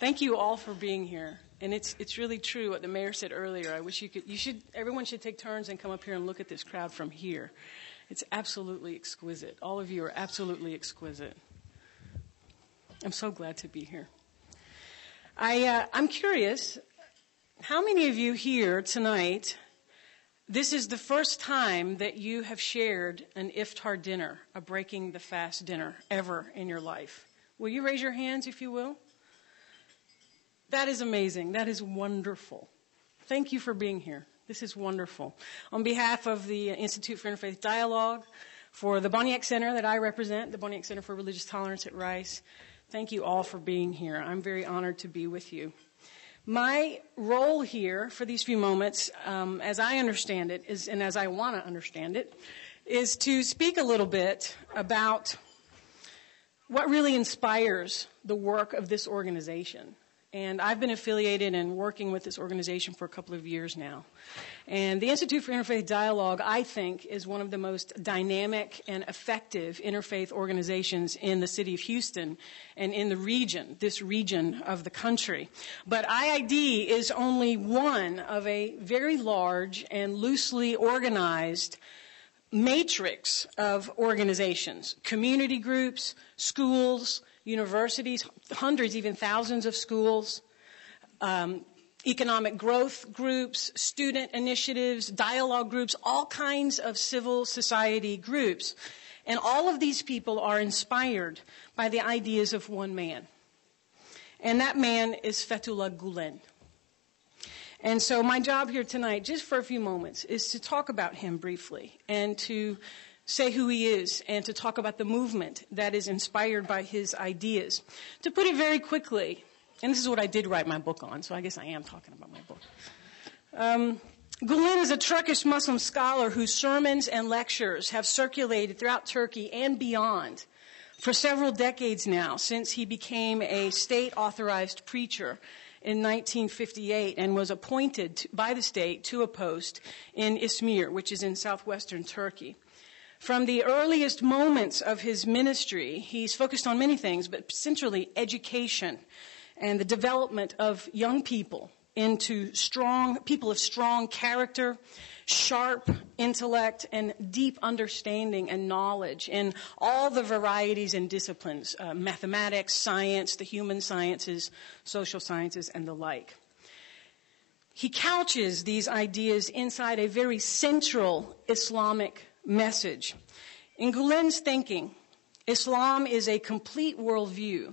Thank you all for being here. And it's really true what the mayor said earlier. I wish everyone should take turns and come up here and look at this crowd from here. It's absolutely exquisite. All of you are absolutely exquisite. I'm so glad to be here. I'm curious, how many of you here tonight, this is the first time that you have shared an iftar dinner, a breaking the fast dinner, ever in your life? Will you raise your hands, if you will? That is amazing. That is wonderful. Thank you for being here. This is wonderful. On behalf of the Institute for Interfaith Dialogue, for the Boniek Center that I represent, the Boniek Center for Religious Tolerance at Rice, thank you all for being here. I'm very honored to be with you. My role here for these few moments, as I understand it, and as I want to understand it, is to speak a little bit about what really inspires the work of this organization. And I've been affiliated and working with this organization for a couple of years now. And the Institute for Interfaith Dialogue, I think, is one of the most dynamic and effective interfaith organizations in the city of Houston and in the region, this region of the country. But IID is only one of a very large and loosely organized matrix of organizations, community groups, schools, universities, hundreds, even thousands of schools, economic growth groups, student initiatives, dialogue groups, all kinds of civil society groups. And all of these people are inspired by the ideas of one man. And that man is Fethullah Gulen. And so my job here tonight, just for a few moments, is to talk about him briefly and to say who he is and to talk about the movement that is inspired by his ideas. To put it very quickly, and this is what I did write my book on, so I guess I am talking about my book. Gulen is a Turkish Muslim scholar whose sermons and lectures have circulated throughout Turkey and beyond for several decades now, since he became a state-authorized preacher in 1958 and was appointed by the state to a post in Izmir, which is in southwestern Turkey. From the earliest moments of his ministry, he's focused on many things, but centrally education and the development of young people into people of strong character, sharp intellect, and deep understanding and knowledge in all the varieties and disciplines, mathematics, science, the human sciences, social sciences, and the like. He couches these ideas inside a very central Islamic message. In Gulen's thinking, Islam is a complete worldview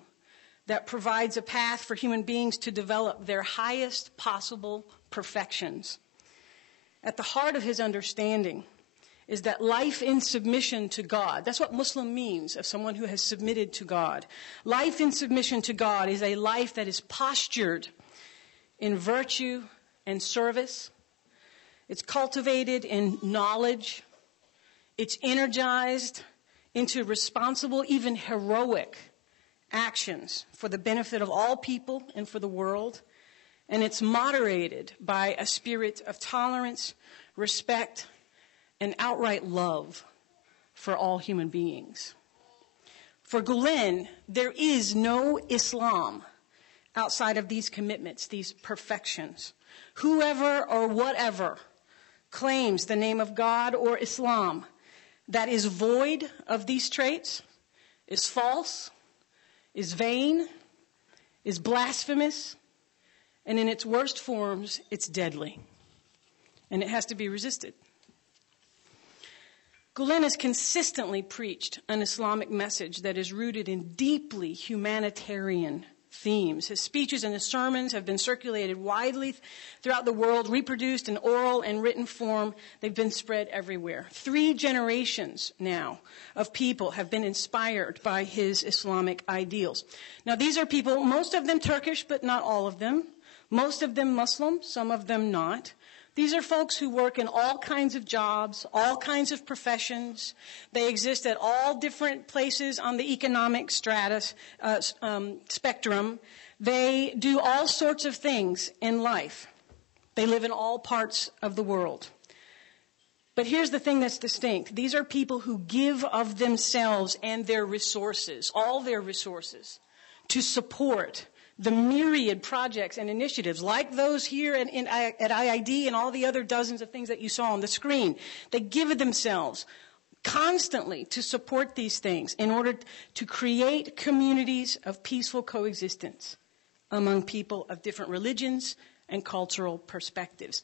that provides a path for human beings to develop their highest possible perfections. At the heart of his understanding is that life in submission to God. That's what Muslim means, of someone who has submitted to God. Life in submission to God is a life that is postured in virtue and service. It's cultivated in knowledge. It's energized into responsible, even heroic actions for the benefit of all people and for the world. And it's moderated by a spirit of tolerance, respect, and outright love for all human beings. For Gulen, there is no Islam outside of these commitments, these perfections. Whoever or whatever claims the name of God or Islam that is void of these traits is false, is vain, is blasphemous, and in its worst forms, it's deadly. And it has to be resisted. Gulen has consistently preached an Islamic message that is rooted in deeply humanitarian themes. His speeches and his sermons have been circulated widely throughout the world, reproduced in oral and written form. They've been spread everywhere. 3 generations now of people have been inspired by his Islamic ideals. Now, these are people, most of them Turkish, but not all of them. Most of them Muslim, some of them not. These are folks who work in all kinds of jobs, all kinds of professions. They exist at all different places on the economic spectrum. They do all sorts of things in life. They live in all parts of the world. But here's the thing that's distinct. These are people who give of themselves and their resources, all their resources, to support the myriad projects and initiatives like those here at IID and all the other dozens of things that you saw on the screen. They give themselves constantly to support these things in order to create communities of peaceful coexistence among people of different religions and cultural perspectives.